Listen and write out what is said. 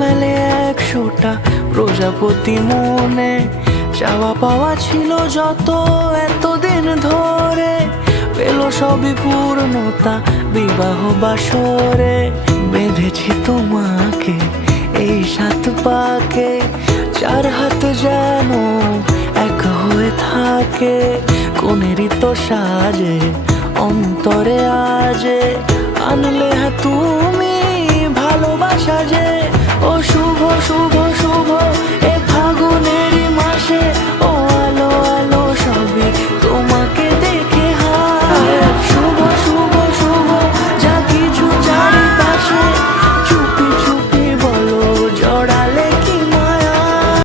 মেলে 100টা প্রজাপতি মনে, চাওয়া পাওয়া ছিল যত এতদিন ধরে, পেল সবই পূর্ণতা বিবাহ বাসরে। বেঁধেছি তোমাকে এই 7 পাকে, 4 হাত যেন এক হয়ে থাকে, কোনেরই তো সাজে অন্তরে আজে, আনলে তুমি ভালোবাসা যে। ও শুভ শুভ